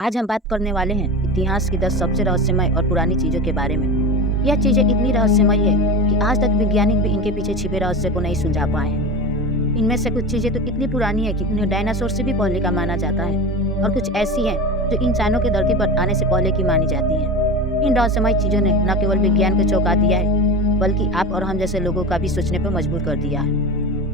आज हम बात करने वाले हैं इतिहास की 10 सबसे रहस्यमय और पुरानी चीजों के बारे में। यह चीजें इतनी रहस्यमय है कि आज तक वैज्ञानिक भी इनके पीछे छिपे रहस्य को नहीं सुलझा पाए हैं। इनमें से कुछ चीजें तो इतनी पुरानी है कि उन्हें डायनासोर से भी पहले का माना जाता है, और कुछ ऐसी हैं जो इंसानों के धरती पर आने से पहले की मानी जाती हैं। इन रहस्यमय चीजों ने न केवल विज्ञान को चौंका दिया है, बल्कि आप और हम जैसे लोगों का भी सोचने पर मजबूर कर दिया है।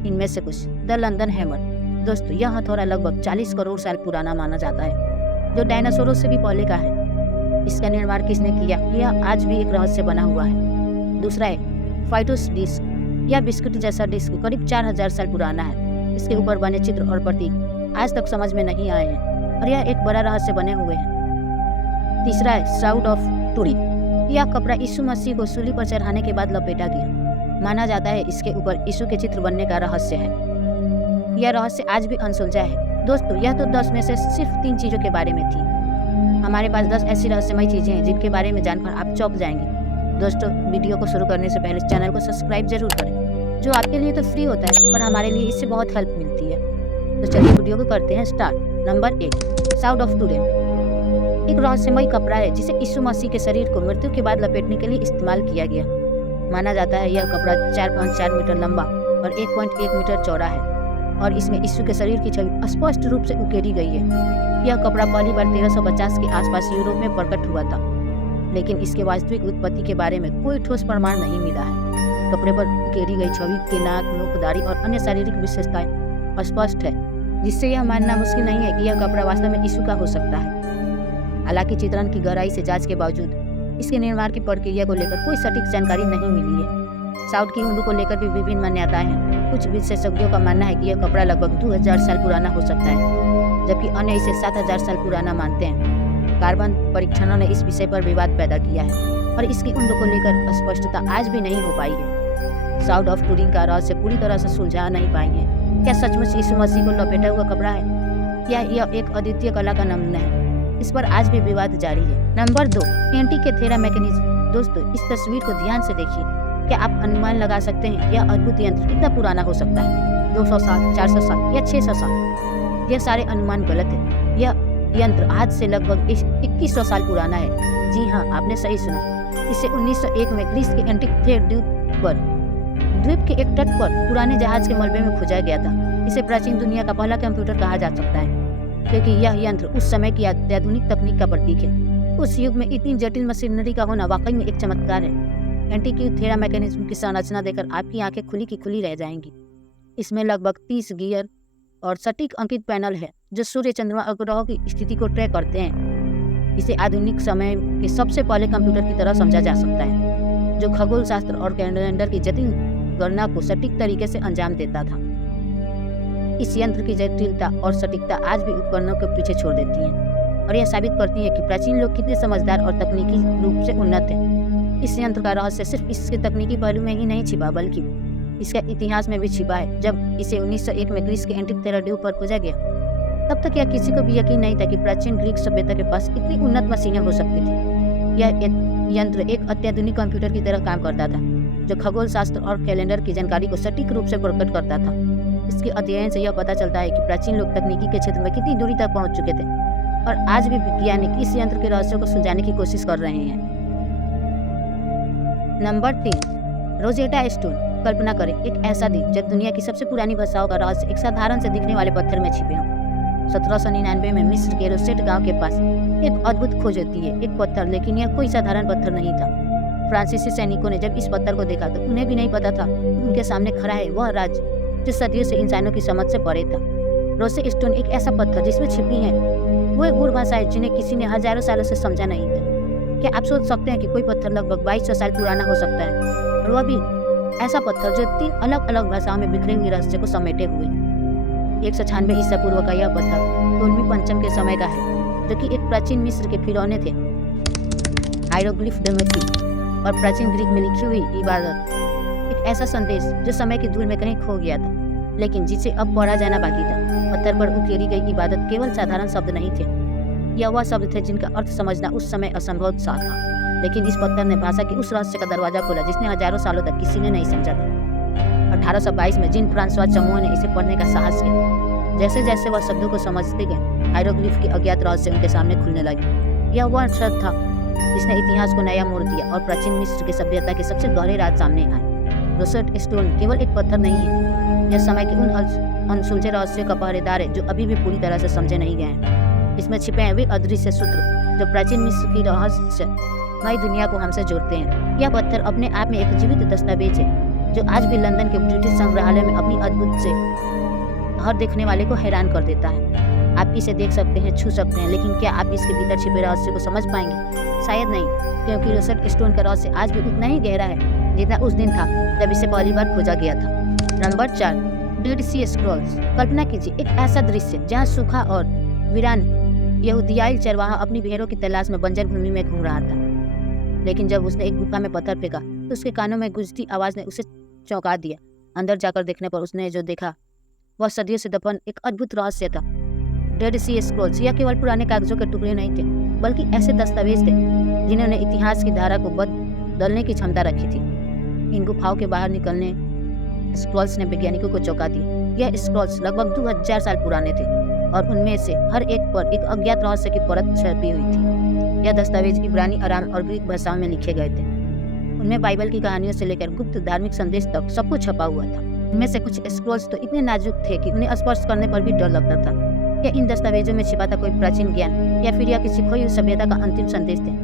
इनमें से कुछ द लंदन हैमर। दोस्तों, यह हथौड़ा लगभग 40 करोड़ साल पुराना माना जाता है, जो डायनासोरों से भी पहले का है। इसका निर्माण किसने किया, यह आज भी एक रहस्य बना हुआ है। दूसरा है फाइटोस डिस्क। यह बिस्कुट जैसा डिस्क करीब 4000 साल पुराना है। इसके ऊपर बने चित्र और प्रतीक आज तक समझ में नहीं आए हैं, और यह एक बड़ा रहस्य बने हुए हैं। तीसरा है श्राउड ऑफ टूरिंग। यह कपड़ा यीशु मसीह को सूली पर चढ़ाने के बाद लपेटा गया। माना जाता है इसके ऊपर यीशु के चित्र बनने का रहस्य है। यह रहस्य आज भी अनसुलझा है। दोस्तों, यह तो 10 में से सिर्फ 3 चीजों के बारे में थी। हमारे पास 10 ऐसी रहस्यमय चीजें हैं जिनके बारे में जानकर आप चौंक जाएंगे। दोस्तों, वीडियो को शुरू करने से पहले चैनल को सब्सक्राइब जरूर करें, जो आपके लिए तो फ्री होता है, पर हमारे लिए इससे बहुत हेल्प मिलती है। तो चलिए वीडियो को करते हैं start. Number 1, shroud of touring. एक रहस्यमय कपड़ा है जिसे यीशु मसीह के शरीर को मृत्यु के बाद लपेटने के लिए इस्तेमाल किया गया। माना जाता है यह कपड़ा 4.4 मीटर लंबा और 1.1 मीटर चौड़ा है, और इसमें यीशु के शरीर की छवि स्पष्ट रूप से उकेरी गई है। यह कपड़ा पहली बार 1350 के आसपास यूरोप में प्रकट हुआ था, लेकिन इसके वास्तविक उत्पत्ति के बारे में कोई ठोस प्रमाण नहीं मिला है। कपड़े पर उकेरी गई छवि के नाक, मुख, दाढ़ी और अन्य शारीरिक विशेषताएं स्पष्ट है, जिससे यह मानना मुश्किल नहीं है कि यह कपड़ा वास्तव में यीशु का हो सकता है। हालांकि चित्रण की गहराई से जांच के बावजूद इसके निर्माण की प्रक्रिया को लेकर कोई सटीक जानकारी नहीं मिली है। श्राउड की ऊन को लेकर भी विभिन्न मान्यताएं हैं। कुछ विशेषज्ञों का मानना है कि यह कपड़ा लगभग 2000 साल पुराना हो सकता है, जबकि अन्य इसे 7000 साल पुराना मानते हैं। कार्बन परीक्षणों ने इस विषय पर विवाद पैदा किया है, और इसकी उम्र को लेकर स्पष्टता आज भी नहीं हो पाई है। श्राउड ऑफ टूरिंग का रहस्य पूरी तरह से सुलझा नहीं पाई है। क्या सचमुच यीशु मसीह को लपेटा हुआ कपड़ा है, या यह एक अद्वितीय कला का नमूना है? इस पर आज भी विवाद जारी है। Number 2, Antikythera mechanism. दोस्तों, इस तस्वीर को ध्यान से देखिए। क्या आप अनुमान लगा सकते हैं यह अद्भुत यंत्र कितना पुराना हो सकता है? 200 साल, 400 साल या 600 साल? यह सारे अनुमान गलत है। यह यंत्र आज से लगभग 2100 साल पुराना है। जी हाँ, आपने सही सुना। इसे 1901 में ग्रीस के एंटीकैथेरा द्वीप के एक तट पर पुराने जहाज के मलबे में खोजा गया था। इसे प्राचीन दुनिया का पहला कंप्यूटर कहा जा सकता है, क्योंकि यह यंत्र उस समय की अत्याधुनिक तकनीक का प्रतीक है। उस युग में इतनी जटिल मशीनरी का होना वाकई में एक चमत्कार है। एंटीकैथेरा मैकेनिज्म की संरचना देखकर आपकी आंखें खुली की खुली रह जाएंगी। इसमें लगभग 30 गियर और सटीक अंकित पैनल है, जो सूर्य, चंद्रमा और ग्रहों की स्थिति को ट्रैक करते हैं। इसे आधुनिक समय के सबसे पहले कंप्यूटर की तरह समझा जा सकता है, जो खगोल शास्त्र और कैलेंडर की जटिल गणना को सटीक तरीके से अंजाम देता था। इस यंत्र की जटिलता और सटीकता आज भी उपकरणों के पीछे छोड़ देती है, और यह साबित करती है कि प्राचीन लोग कितने समझदार और तकनीकी रूप से उन्नत हैं। इस यंत्र का रहस्य सिर्फ इसके तकनीकी पहलू में ही नहीं छिपा, बल्कि इसके इतिहास में भी छिपा है। जब इसे 1901 में ग्रीस के एंटीकैथेरा द्वीप पर खोजा गया, तब तक यह किसी को भी यकीन नहीं था कि प्राचीन ग्रीक सभ्यता के पास इतनी उन्नत मशीनें हो सकती थी। यह यंत्र एक अत्याधुनिक कंप्यूटर की तरह काम करता था, जो खगोल शास्त्र और कैलेंडर की जानकारी को सटीक रूप से प्रकट करता था। इसके अध्ययन से यह पता चलता है कि प्राचीन लोग तकनीकी के क्षेत्र में कितनी दूरी तक पहुंच चुके थे, और आज भी वैज्ञानिक इस यंत्र के रहस्यों को सुलझाने की कोशिश कर रहे हैं। Number 3, Rosetta stone. कल्पना करें एक ऐसा दिन जब दुनिया की सबसे पुरानी भाषाओं का रहस्य एक साधारण से दिखने वाले पत्थर में छिपे हों। 1799 में मिस्र के रोसेट गांव के पास एक अद्भुत खोज होती है, एक पत्थर, लेकिन यह कोई साधारण पत्थर नहीं था। फ्रांसीसी सैनिकों ने जब इस पत्थर को देखा तो उन्हें भी नहीं पता था उनके सामने खड़ा है वह राज जो सदियों से इंसानों की समझ से परे था। रोसे स्टोन एक ऐसा पत्थर जिसमें छिपी है वो एक गूढ़ भाषा है जिन्हें किसी ने हजारों सालों से समझा नहीं था। क्या आप सोच सकते हैं कि कोई पत्थर लगभग 2200 साल पुराना हो सकता है, और वह भी ऐसा पत्थर जो 3 अलग अलग भाषाओं में बिखरे हुए रहस्य को समेटे हुए। 196 ईसा पूर्व का यह पत्थर टोलमी पंचम के समय का है, जो कि एक प्राचीन मिस्र के फिरौने थे। हाइरोग्लिफ ज्योमेट्री और प्राचीन ग्रीक में लिखी हुई इबादत, एक ऐसा संदेश जो समय की धूल में कहीं खो गया था, लेकिन जिसे अब पढ़ा जाना बाकी था। पत्थर पर उकेरी गई इबादत केवल साधारण शब्द नहीं थे, यह वह शब्द थे जिनका अर्थ समझना उस समय असंभव सा था। लेकिन इस पत्थर ने भाषा के उस रहस्य का दरवाजा खोला जिसने हजारों सालों तक किसी ने नहीं समझा था। 1822 में जीन फ्रांसवा चमो ने इसे पढ़ने का साहस किया। जैसे जैसे वह शब्दों को समझते गए, हायरोग्लिफ की अज्ञात रहस्य उनके सामने खुलने लगे। यह वह शब्द था जिसने इतिहास को नया मोड़ दिया और प्राचीन मिस्र की सभ्यता के सबसे गहरे राज सामने आए। रोसेट स्टोन केवल एक पत्थर नहीं है, यह समय के उन अनसुलझे रहस्यों का पहरेदार है जो अभी भी पूरी तरह से समझे नहीं गए हैं। इसमें छिपे हैं वे अदृश्य सूत्र जो प्राचीन मिस्र की रहस्य नई दुनिया को हमसे जोड़ते हैं। यह पत्थर अपने आप में एक जीवित दस्तावेज है जो आज भी लंदन के ब्रिटिश संग्रहालय में अपनी अद्भुत से हर देखने वाले को हैरान कर देता है। आप इसे देख सकते हैं, छू सकते हैं, लेकिन क्या आप इसके भीतर छिपे रहस्य को समझ पाएंगे? शायद नहीं, क्योंकि रोसेट स्टोन का रहस्य आज भी उतना ही गहरा है जितना उस दिन था जब इसे पहली बार खोजा गया था। नंबर 4, डेड सी स्क्रॉल्स। कल्पना कीजिए एक ऐसा दृश्य जहाँ सूखा और वीरान यहूदियाई चरवाहा अपनी भेड़ों की तलाश में बंजर भूमि में घूम रहा था, लेकिन जब उसने एक गुफा में पत्थर फेंका तो उसके कानों में गूंजती आवाज ने उसे चौंका दिया। अंदर जाकर देखने पर उसने जो देखा वह सदियों से दफन एक अद्भुत रहस्य था। डेड सी स्क्रॉल्स यह केवल पुराने कागजों के टुकड़े नहीं थे, बल्कि ऐसे दस्तावेज थे जिन्होंने इतिहास की धारा को बदलने की क्षमता रखी थी। इन गुफाओं के बाहर निकलने स्क्रॉल्स ने वैज्ञानिकों को चौंका दिया। यह स्क्रॉल्स लगभग 2000 साल पुराने थे और उनमें से हर एक पर एक अज्ञात रहस्य की परत छपी हुई थी। यह दस्तावेज इब्रानी, अराम और ग्रीक भाषाओं में लिखे गए थे। उनमें बाइबल की कहानियों से लेकर गुप्त धार्मिक संदेश तक सब कुछ छपा हुआ था। उनमें से कुछ स्क्रॉल्स तो इतने नाजुक थे कि उन्हें स्पर्श करने पर भी डर लगता था। क्या इन दस्तावेजों में छिपा था कोई प्राचीन ज्ञान या फिर यह किसी खोई हुई सभ्यता का अंतिम संदेश थे?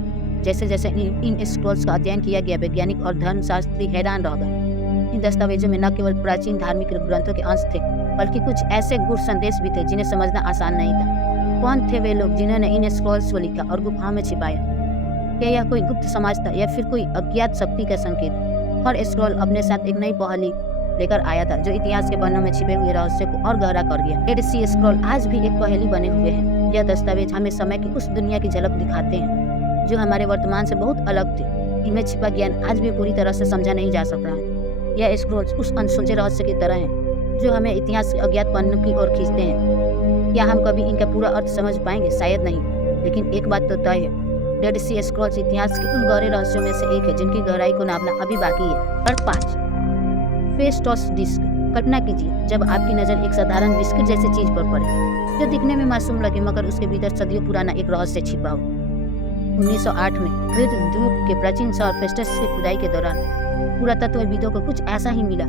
जैसे जैसे इन स्क्रॉल्स का अध्ययन किया गया, वैज्ञानिक और धर्मशास्त्री हैरान रह गए। इन दस्तावेजों में न केवल प्राचीन धार्मिक ग्रंथों के अंश थे, बल्कि कुछ ऐसे गूढ़ संदेश भी थे जिन्हें समझना आसान नहीं था। कौन थे वे लोग जिन्होंने इन स्क्रॉल्स को लिखा और गुफाओं में छिपाया? क्या यह कोई गुप्त समाज था या फिर कोई अज्ञात शक्ति का संकेत? हर स्क्रॉल अपने साथ एक नई पहेली लेकर आया था जो इतिहास के पन्नों में छिपे हुए रहस्य को और गहरा कर गया। डेड सी स्क्रॉल आज भी एक पहेली बने हुए हैं। यह दस्तावेज हमें समय की उस दुनिया की झलक दिखाते हैं जो हमारे वर्तमान से बहुत अलग थी। इनमें छिपा ज्ञान आज भी पूरी तरह से समझा नहीं जा सकता है। यह स्क्रॉल्स उस अनसुलझे रहस्य की तरह हैं जो हमें इतिहास के अज्ञात पन्नों की ओर खींचते हैं। क्या हम कभी इनका पूरा अर्थ समझ पाएंगे? शायद नहीं, लेकिन एक बात तो तय है, डेड सी स्क्रॉल्स इतिहास के उन गहरे रहस्यों में से एक है जिनकी गहराई को नापना अभी बाकी है। और 5, फेस्टस डिस्क। कल्पना कीजिए जब आपकी नज़र एक साधारण बिस्किट जैसी चीज पर पड़े जो दिखने में मासूम लगे मगर उसके भीतर सदियों पुराना एक रहस्य छिपा हो। 1908 में क्रीट द्वीप के प्राचीन शहर फेस्टस की खुदाई के दौरान पुरातत्वविदों को कुछ ऐसा ही मिला।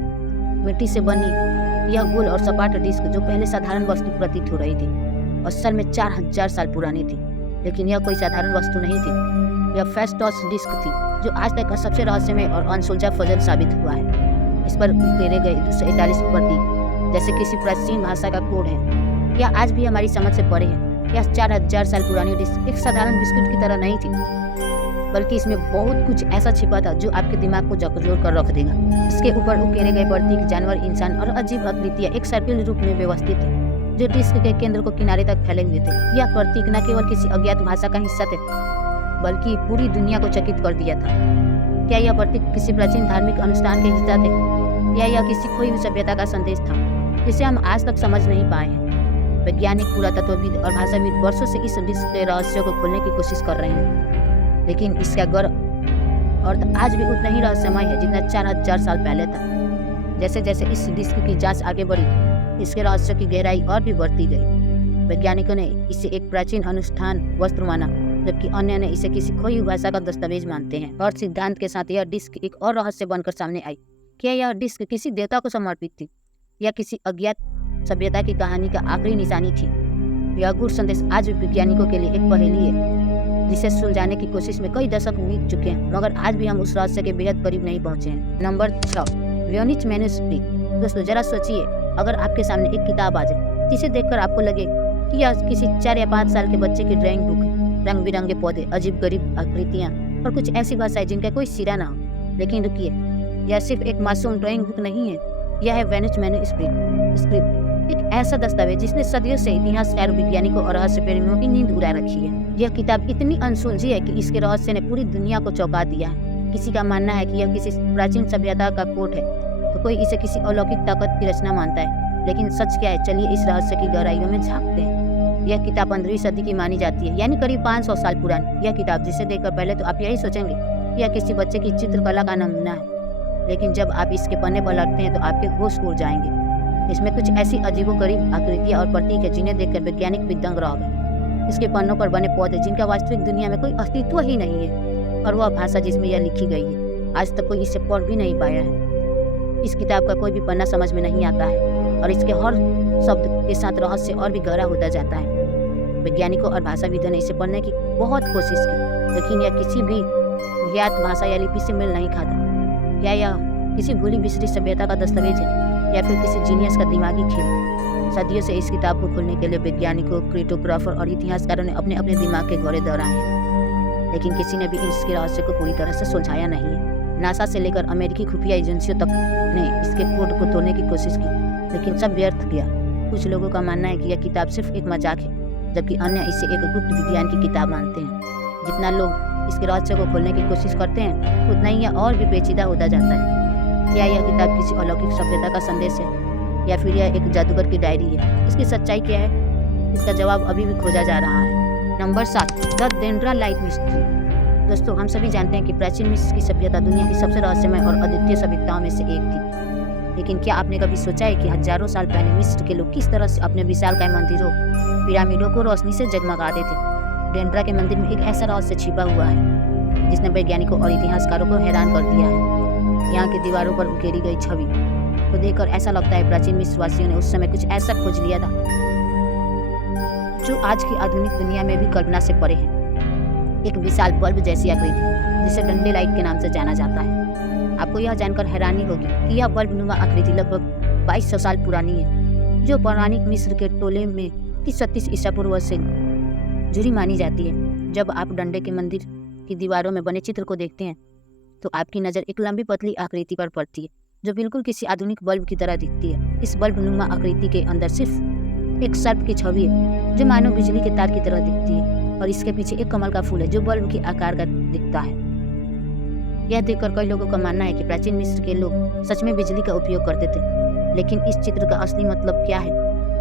मिट्टी से बनी यह गोल और सपाट डिस्क जो पहले साधारण वस्तु प्रतीत हो रही थी असल में 4000 साल पुरानी थी। लेकिन यह कोई साधारण वस्तु नहीं थी, यह फेस्टस डिस्क थी जो आज तक का सबसे रहस्यमय और अनसुलझा पजल साबित हुआ है। इस पर उकेरे गए 241 प्रतीक जैसे किसी प्राचीन भाषा का कोड है। यह आज भी हमारी समझ से परे है। यह 4000 साल पुरानी डिस्क एक साधारण बिस्किट की तरह नहीं थी, बल्कि इसमें बहुत कुछ ऐसा छिपा था जो आपके दिमाग को झकझोर कर रख देगा। इसके ऊपर उकेरे गए प्रतीक जानवर, इंसान और अजीब आकृतियां एक सर्पिल रूप में व्यवस्थित थे जो डिस्क के केंद्र को किनारे तक फैले हुए थे। यह प्रतीक न केवल किसी अज्ञात भाषा का हिस्सा थे, बल्कि पूरी दुनिया को चकित कर दिया था। क्या यह प्रतीक किसी प्राचीन धार्मिक अनुष्ठान के हिस्सा थे या यह किसी खोई हुई सभ्यता का संदेश था जिसे हम आज तक समझ नहीं पाए हैं? वैज्ञानिक, पुरातत्वविद और भाषाविद वर्षों से इस डिस्क के रहस्यों को खोलने की कोशिश कर रहे हैं, लेकिन इसका गौर अर्थ आज भी उतना ही रहस्यमय है जितना 4000 साल पहले था। जैसे जैसे इस डिस्क की जांच आगे बढ़ी, इसके रहस्यों की गहराई और भी बढ़ती गई। वैज्ञानिकों ने इसे एक प्राचीन अनुष्ठान वस्त्र माना, जबकि अन्य ने इसे किसी खोई हुई भाषा का दस्तावेज मानते हैं। और सिद्धांत के साथ यह डिस्क एक और रहस्य बनकर सामने आई। क्या यह डिस्क किसी देवता को समर्पित थी या किसी अज्ञात सभ्यता की कहानी का आखिरी निशानी थी? यह गूढ़ संदेश आज भी वैज्ञानिकों के लिए एक पहेली है जिसे सुलझाने की कोशिश में कई दशक बीत चुके हैं, मगर आज भी हम उस रहस्य के बेहद करीब नहीं पहुंचे हैं। Number 6, Voynich manuscript. दोस्तों जरा सोचिए, अगर आपके सामने एक किताब आ जाए जिसे देखकर आपको लगे कि यह किसी 4 या 5 साल के बच्चे की ड्राइंग बुक है, रंग बिरंगे पौधे, अजीब गरीब आकृतियां और कुछ ऐसी भाषाएं जिनका कोई सिरा ना हो। लेकिन रुकिए, यह सिर्फ एक मासूम ड्राइंग बुक नहीं है, यह है वोयनिच मैन्युस्क्रिप्ट, एक ऐसा दस्तावेज जिसने सदियों से इतिहासकार, वैज्ञानिकों और रहस्य प्रेमियों की नींद उड़ा रखी है। यह किताब इतनी अनसुलझी है कि इसके रहस्य ने पूरी दुनिया को चौंका दिया है। किसी का मानना है कि यह किसी प्राचीन सभ्यता का कोड है, तो कोई इसे किसी अलौकिक ताकत की रचना मानता है। लेकिन सच क्या है, चलिए इस रहस्य की गहराइयों में झांकते हैं। यह किताब 15वीं सदी की मानी जाती है, यानी करीब 500 साल पुरानी। यह किताब जिसे देखकर पहले तो आप यही सोचेंगे कि यह किसी बच्चे की चित्रकला का नमूना है, लेकिन जब आप इसके पन्ने पलटते हैं तो आपके होश उड़ जाएंगे। इसमें कुछ ऐसी अजीबोगरीब आकृतियां और प्रतीक है जिन्हें देखकर वैज्ञानिक भी दंग रह गए। इसके पन्नों पर बने पौधे जिनका वास्तविक दुनिया में कोई अस्तित्व ही नहीं है, और वह भाषा जिसमें यह लिखी गई है आज तक कोई इसे पढ़ भी नहीं पाया है। इस किताब का कोई भी पन्ना समझ में नहीं आता है और इसके हर शब्द के साथ रहस्य और भी गहरा होता जाता है। वैज्ञानिकों और भाषाविदों ने इसे पढ़ने की बहुत कोशिश की, लेकिन यह किसी भी ज्ञात भाषा या लिपि से मेल नहीं खाता। क्या यह किसी भूली बिसरी सभ्यता का दस्तावेज है या फिर किसी जीनियस का दिमागी खेल? सदियों से इस किताब को खोलने के लिए वैज्ञानिकों, क्रिप्टोग्राफर और इतिहासकारों ने अपने अपने दिमाग के घोड़े दौड़ाए हैं, लेकिन किसी ने भी इसके रहस्य को पूरी तरह से सुलझाया नहीं है। नासा से लेकर अमेरिकी खुफिया एजेंसियों तक ने इसके कोड को तोड़ने की कोशिश की, लेकिन सब व्यर्थ गया। कुछ लोगों का मानना है कि यह किताब सिर्फ एक मजाक है, जबकि अन्य इसे एक गुप्त विज्ञान की किताब मानते हैं। जितना लोग इसके रहस्य को खोलने की कोशिश करते हैं, उतना ही यह और भी पेचीदा होता जाता है। क्या यह किताब किसी अलौकिक सभ्यता का संदेश है या फिर यह एक जादूगर की डायरी है? इसकी सच्चाई क्या है? इसका जवाब अभी भी खोजा जा रहा है। Number 7, the Dendera light mystery. दोस्तों, हम सभी जानते हैं कि प्राचीन मिस्र की सभ्यता दुनिया की सबसे रहस्यमय और अद्वितीय सभ्यताओं में से एक थी। लेकिन क्या आपने कभी सोचा है कि हजारों साल पहले मिस्र के लोग किस तरह से अपने विशालकाय मंदिरों, पिरामिडों को रोशनी से जगमगाते थे? डेंड्रा के मंदिर में एक ऐसा रहस्य छिपा हुआ है जिसने वैज्ञानिकों और इतिहासकारों को हैरान कर दिया है। यहाँ की दीवारों पर उकेरी गई छवि को देखकर ऐसा लगता है प्राचीन मिस्रवासियों ने उस समय कुछ ऐसा खोज लिया था जो आज की आधुनिक दुनिया में भी कल्पना से परे है। एक विशाल बल्ब जैसी आकृति जिसे डेंड्रालाइट के नाम से जाना जाता है। आपको यह जानकर हैरानी होगी कि यह बल्ब नुमा आकृति लगभग 2200 साल पुरानी है, जो पौराणिक मिस्र के टोले में 36 ईसा पूर्व से जुड़ी मानी जाती है। जब आप डंडे के मंदिर की दीवारों में बने चित्र को देखते हैं तो आपकी नज़र एक लंबी पतली आकृति पर पड़ती है जो बिल्कुल किसी आधुनिक बल्ब की तरह दिखती है। इस बल्ब नुमा आकृति के अंदर सिर्फ एक सर्प की छवि है जो मानो बिजली के तार की तरह दिखती है, और इसके पीछे एक कमल का फूल है जो बल्ब के आकार का दिखता है। यह देखकर कई लोगों का मानना है कि प्राचीन मिस्र के लोग सच में बिजली का उपयोग करते थे। लेकिन इस चित्र का असली मतलब क्या है?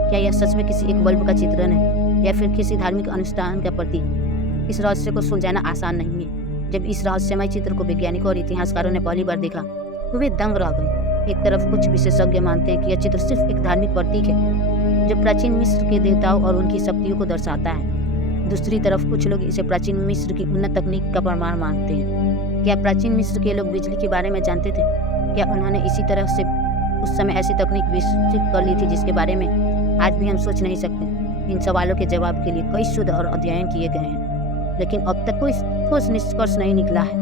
क्या यह सच में किसी एक बल्ब का चित्रण है या फिर किसी धार्मिक अनुष्ठान का प्रतीक? इस रहस्य को सुलझाना आसान नहीं है। जब इस रहस्यमय चित्र को वैज्ञानिकों और इतिहासकारों ने पहली बार देखा तो वे दंग रह गए। एक तरफ कुछ विशेषज्ञ मानते हैं कि यह चित्र सिर्फ एक धार्मिक प्रतीक है जो प्राचीन मिस्र के देवताओं और उनकी शक्तियों को दर्शाता है। दूसरी तरफ कुछ लोग इसे प्राचीन मिस्र की उन्नत तकनीक का प्रमाण मानते हैं। क्या प्राचीन मिस्र के लोग बिजली के बारे में जानते थे? क्या उन्होंने इसी तरह से उस समय ऐसी तकनीक विकसित कर ली थी जिसके बारे में आज भी हम सोच नहीं सकते? इन सवालों के जवाब के लिए कई शोध और अध्ययन किए गए हैं, लेकिन अब तक कोई ठोस निष्कर्ष नहीं निकला है।